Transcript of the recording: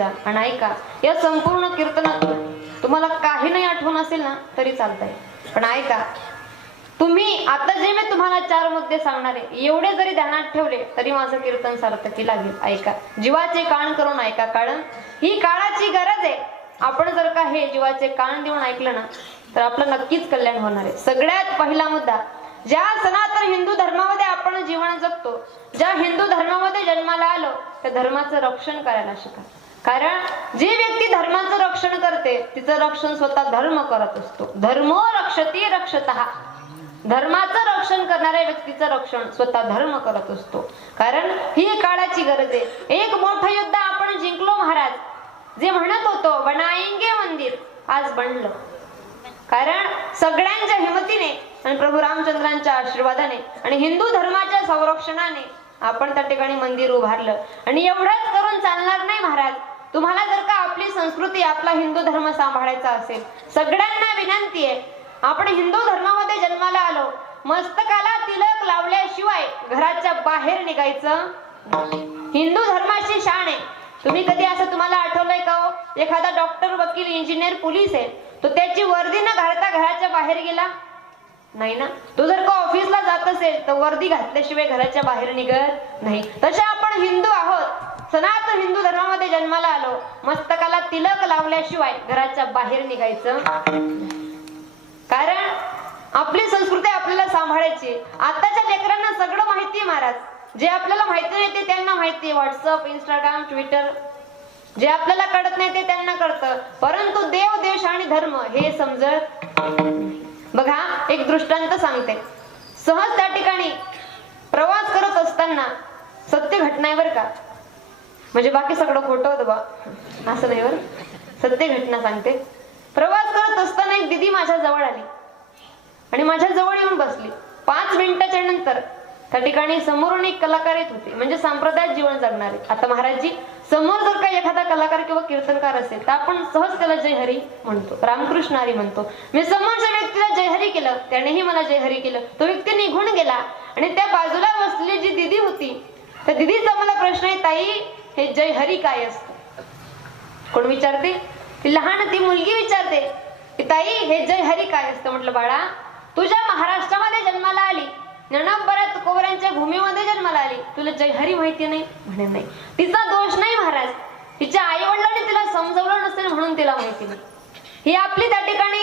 आणि ऐका या संपूर्ण कीर्तनातून तुम्हाला काही नाही आठवण असेल ना तरी चालतंय. पण ऐका तुम्ही आता जे मी तुम्हाला चार मुद्दे सांगणार आहे एवढे जरी ध्यानात ठेवले तरी माझं कीर्तन सार्थकी लागेल. ऐका जीवाचे कान करून ऐका. कारण ही काळाची गरज आहे. आपण जर का हे जीवाचे कान देऊन ऐकलं ना तर आपलं नक्कीच कल्याण होणार आहे. सगळ्यात पहिला मुद्दा ज्या सनातन हिंदू धर्मामध्ये आपण जीवन जगतो ज्या हिंदू धर्मामध्ये जन्माला आलो त्या धर्माचं रक्षण करायला शिका. कारण जी व्यक्ती धर्माचं रक्षण करते तिचं रक्षण स्वतः धर्म करत असतो. धर्म रक्षती रक्षत. धर्माचं रक्षण करणाऱ्या व्यक्तीचं रक्षण स्वतः धर्म करत असतो. कारण ही काळाची गरज आहे. एक मोठं युद्ध आपण जिंकलो महाराज. जे म्हणत होतो बनाएंगे मंदिर आज बनलं. कारण सगळ्यांच्या हिमतीने आणि प्रभू रामचंद्रांच्या आशीर्वादाने आणि हिंदू धर्माच्या संरक्षणाने आपण त्या ठिकाणी मंदिर उभारलं. आणि एवढंच करून चालणार नाही महाराज. तुम्हाला जर का आपली संस्कृती आपला हिंदू धर्म सांभाळायचा असेल सगळ्यांना विनंती आहे आपण हिंदू धर्मामध्ये जन्माला आलो मस्तकाला तिलक लावल्याशिवाय घराच्या बाहेर निघायचं हिंदू धर्माची शान आहे. तुम्ही कधी असं तुम्हाला आठवलंय का हो? एखादा डॉक्टर वकील इंजिनियर पोलीस आहे. तो त्याची वर्दी न घालता घराच्या बाहेर गेला? नाही ना? तो जर का ऑफिसला जात असेल तर वर्दी घातल्याशिवाय घराच्या बाहेर निघत नाही. तसे आपण हिंदू आहोत. सनातन हिंदू धर्मामध्ये जन्माला आलो. मस्तकाला तिलक लावल्याशिवाय घराच्या बाहेर निघायचं. कारण आपली संस्कृती आपल्याला सांभाळायची. आताच्या लेकरांना सगळं माहिती आहे महाराज. जे आपल्याला माहिती नाही ते त्यांना माहिती आहे. व्हॉट्सअप इंस्टाग्राम ट्विटर जे आपल्याला कळत नाही ते त्यांना कळतं. परंतु देव देश आणि धर्म हे समजत बघा एक दृष्टांत सांगते. सहज त्या ठिकाणी प्रवास करत असताना सत्य घटना आहे बर का. म्हणजे बाकी सगळं खोटं होतं बा. असं नाही बरं. सत्य घटना सांगते. प्रवास करत असताना एक दिदी माझ्या जवळ आली. आणि माझ्या जवळ येऊन बसली. पाच मिनिटाच्या नंतर त्या ठिकाणी समोरून एक कलाकार येत होते. म्हणजे सांप्रदायिक जीवन जगणारे. आता महाराजजी समोर जर काही एखादा कलाकार किंवा कीर्तनकार असेल तर आपण सहज त्याला जय हरी म्हणतो. रामकृष्ण हरी म्हणतो. मी समोरच्या व्यक्तीला जय हरी केलं. त्यानेही मला जय हरी केलं. तो व्यक्ती निघून गेला. आणि त्या बाजूला बसलेली जी दिदी होती त्या दिदीचा मला प्रश्न आहे ताई हे जय हरी काय असतं? कोण विचारते? ती लहान ती मुलगी विचारते की ताई हे जय हरी काय असतं? म्हटलं बाळा तुझ्या महाराष्ट्रामध्ये जन्माला आली. नणबऱ्या कोवऱ्यांच्या भूमीमध्ये जन्माला आली. तुला जय हरी माहिती नाही? म्हणे नाही. तिचा दोष नाही महाराज. तिच्या आई वडिलांनी तिला समजवलं नसेल म्हणून तिला माहिती नाही. ही आपली त्या ठिकाणी